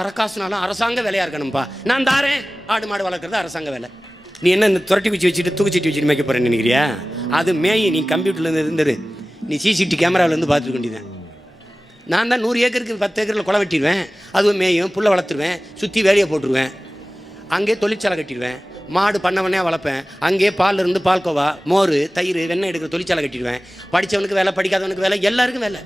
அரக்காசுனாலும் அரசாங்க வேலையாக இருக்கணும்ப்பா. நான் தாரேன். ஆடு மாடு வளர்க்குறது அரசாங்க வேலை. நீ என்ன இந்த துரட்டி குச்சி வச்சுட்டு தூக்குச்சட்டி வச்சுட்டு மேய்க்க போகிறேன்னு நினைக்கிறியா? அது மேய். நீ கம்ப்யூட்டர்லேருந்து இருந்துரு, நீ சிசிடி கேமராவிலேருந்து பார்த்துட்டு வேண்டியதான். நான் தான் 100 ஏக்கருக்கு 10 ஏக்கரில் குலை வெட்டிடுவேன். அதுவும் மேயும், புல்லை வளர்த்துருவேன், சுற்றி வேலையை போட்டுருவேன். அங்கேயே தொழிற்சாலை கட்டிடுவேன். மாடு பண்ணவனையாக வளர்ப்பேன். அங்கேயே பால் இருந்து பால்கோவா, மோர், தயிர், வெண்ணெய் எடுக்கிற தொழிற்சாலை கட்டிடுவேன். படித்தவனுக்கு வேலை, படிக்காதவனுக்கு வேலை, எல்லாருக்கும் வேலை.